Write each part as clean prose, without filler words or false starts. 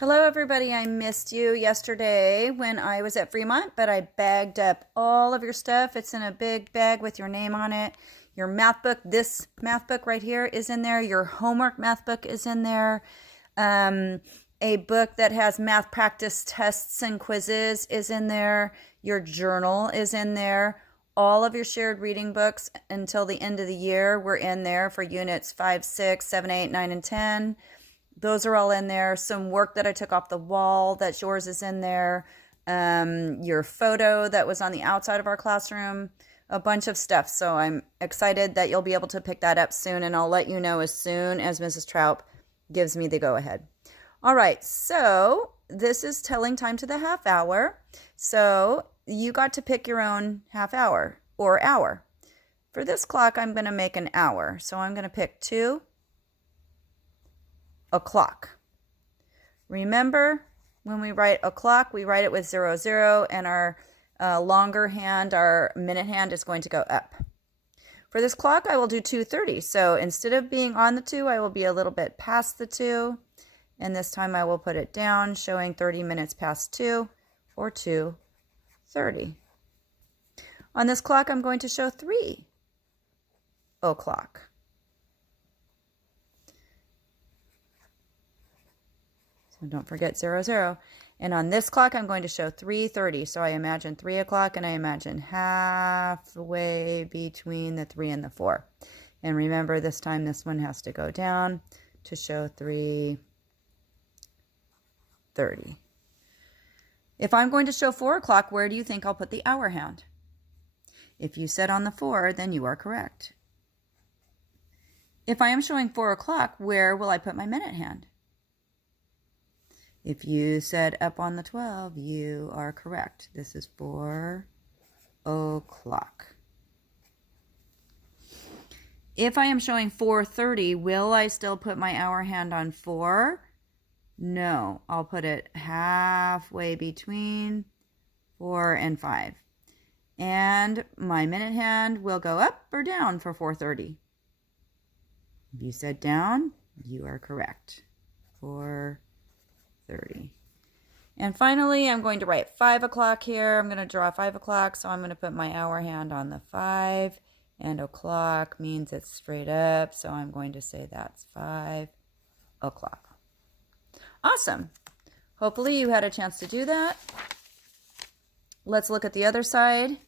Hello, everybody. I missed you yesterday when I was at Fremont, but I bagged up all of your stuff. It's in a big bag with your name on it. Your math book, this math book right here, is in there. Your homework math book is in there. A book that has math practice tests and quizzes is in there. Your journal is in there. All of your shared reading books until the end of the year were in there for units 5, 6, 7, 8, 9, and 10. Those are all in there. Some work that I took off the wall that's yours is in there. Your photo that was on the outside of our classroom, a bunch of stuff. So I'm excited that you'll be able to pick that up soon, and I'll let you know as soon as Mrs. Trout gives me the go-ahead. All right, so this is telling time to the half hour. So you got to pick your own half hour or hour. For this clock, I'm going to make an hour. So I'm going to pick 2 o'clock. Remember, when we write o'clock, we write it with 00, and our longer hand, our minute hand, is going to go up. For this clock, I will do 2:30. So instead of being on the 2, I will be a little bit past the 2. And this time I will put it down, showing 30 minutes past 2, or 2:30. On this clock, I'm going to show 3 o'clock. So don't forget 00. And on this clock, I'm going to show 3:30. So I imagine 3 o'clock, and I imagine halfway between the 3 and the 4. And remember, this time this one has to go down to show 3:30. If I'm going to show 4 o'clock, where do you think I'll put the hour hand? If you said on the 4, then you are correct. If I am showing 4 o'clock, where will I put my minute hand? If you said up on the 12, you are correct. This is 4 o'clock. If I am showing 4:30, will I still put my hour hand on 4? No, I'll put it halfway between 4 and 5. And my minute hand will go up or down for 4:30. If you said down, you are correct. 4:30. And finally, I'm going to write 5 o'clock here. I'm going to draw 5 o'clock, so I'm going to put my hour hand on the 5. And o'clock means it's straight up, so I'm going to say that's 5 o'clock. Awesome. Hopefully you had a chance to do that. Let's look at the other side.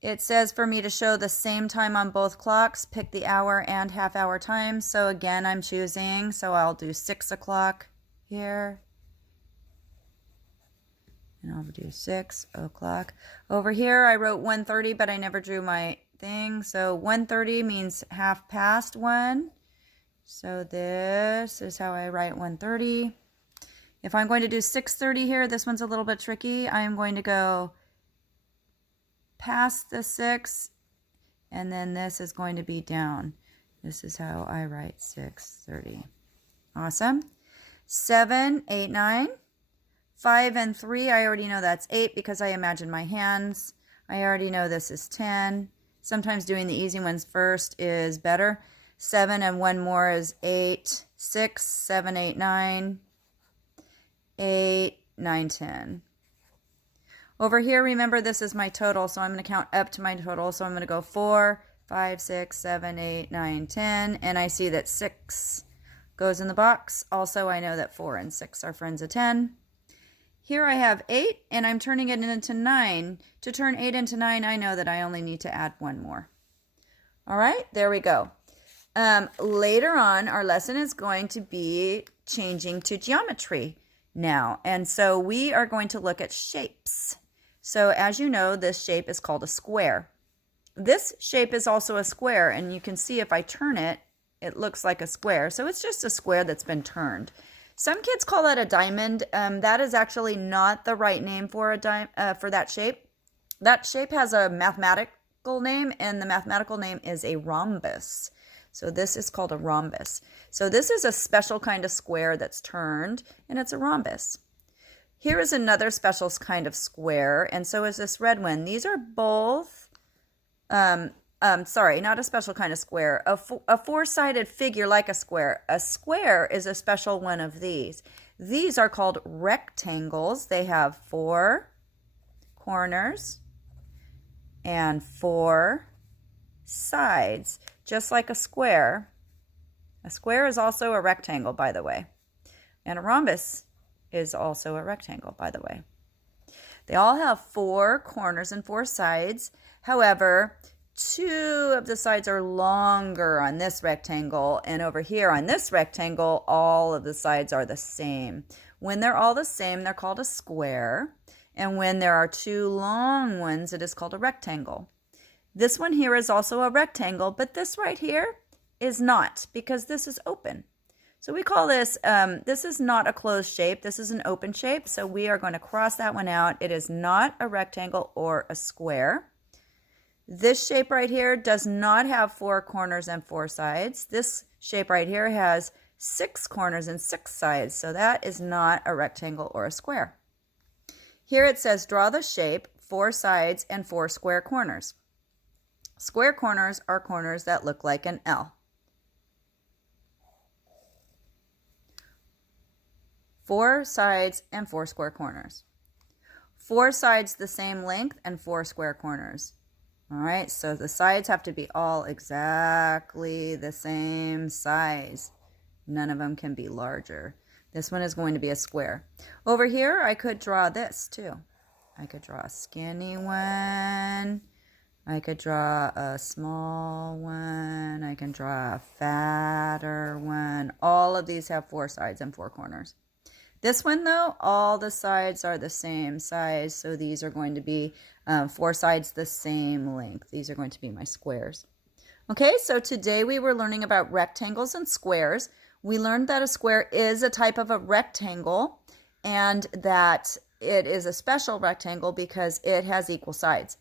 It says for me to show the same time on both clocks, pick the hour and half hour time. So again, I'm choosing, so I'll do 6 o'clock here. And I'll do 6 o'clock. Over here, I wrote 1:30, but I never drew my thing. So 1:30 means half past 1. So this is how I write 1:30. If I'm going to do 6:30 here, this one's a little bit tricky. I'm going to go past the 6, and then this is going to be down. This is how I write 6:30. Awesome. 7, 8, 9. 5 and 3, I already know that's 8 because I imagine my hands. I already know this is 10. Sometimes doing the easy ones first is better. 7 and 1 more is 8. 6, 7, 8, 9. 8, 9, 10. Over here, remember this is my total, so I'm going to count up to my total. So I'm going to go 4, 5, 6, 7, 8, 9, 10. And I see that 6 goes in the box. Also, I know that 4 and 6 are friends of 10. Here I have 8, and I'm turning it into 9. To turn 8 into 9, I know that I only need to add 1 more. All right, there we go. Later on, our lesson is going to be changing to geometry now. And so we are going to look at shapes. So as you know, this shape is called a square. This shape is also a square, and you can see if I turn it, it looks like a square. So it's just a square that's been turned. Some kids call that a diamond. That is actually not the right name for for that shape. That shape has a mathematical name, and the mathematical name is a rhombus. So this is called a rhombus. So this is a special kind of square that's turned, and it's a rhombus. Here is another special kind of square, and so is this red one. These are both, sorry, not a special kind of square, a four-sided figure like a square. A square is a special one of these. These are called rectangles. They have 4 corners and 4 sides, just like a square. A square is also a rectangle, by the way. And a rhombus is also a rectangle, by the way. They all have 4 corners and 4 sides. However, 2 of the sides are longer on this rectangle, and over here on this rectangle, all of the sides are the same. When they're all the same, they're called a square. And when there are 2 long ones, it is called a rectangle. This one here is also a rectangle, but this right here is not, because this is open. So we call this, this is not a closed shape, this is an open shape, so we are going to cross that one out. It is not a rectangle or a square. This shape right here does not have 4 corners and 4 sides. This shape right here has 6 corners and 6 sides, so that is not a rectangle or a square. Here it says, draw the shape, 4 sides and 4 square corners. Square corners are corners that look like an L. 4 sides and 4 square corners. 4 sides the same length and 4 square corners. All right, so the sides have to be all exactly the same size. None of them can be larger. This one is going to be a square. Over here, I could draw this too. I could draw a skinny one. I could draw a small one. I can draw a fatter one. All of these have 4 sides and 4 corners. This one, though, all the sides are the same size, so these are going to be 4 sides the same length. These are going to be my squares. Okay, so today we were learning about rectangles and squares. We learned that a square is a type of a rectangle and that it is a special rectangle because it has equal sides.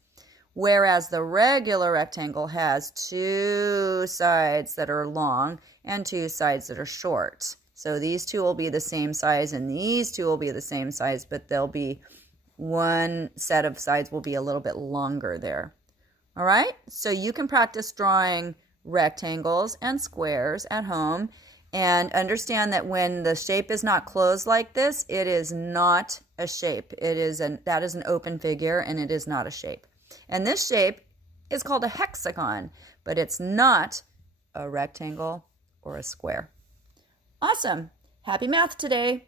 Whereas the regular rectangle has 2 sides that are long and 2 sides that are short. So these 2 will be the same size and these 2 will be the same size, but they'll be one set of sides will be a little bit longer there. All right, so you can practice drawing rectangles and squares at home and understand that when the shape is not closed like this, it is not a shape. That is an open figure and it is not a shape. And this shape is called a hexagon, but it's not a rectangle or a square. Awesome. Happy math today.